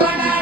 para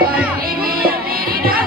ਬਾਬਾ ਨੀਵੀਂ ਮੇਰੀ ਨਾ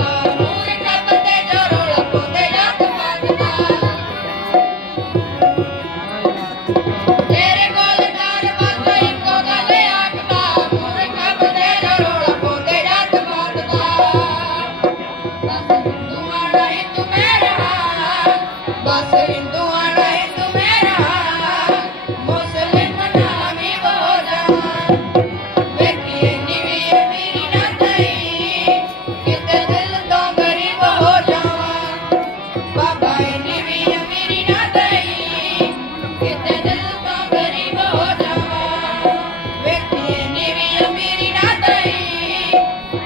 Yeah. Thank you.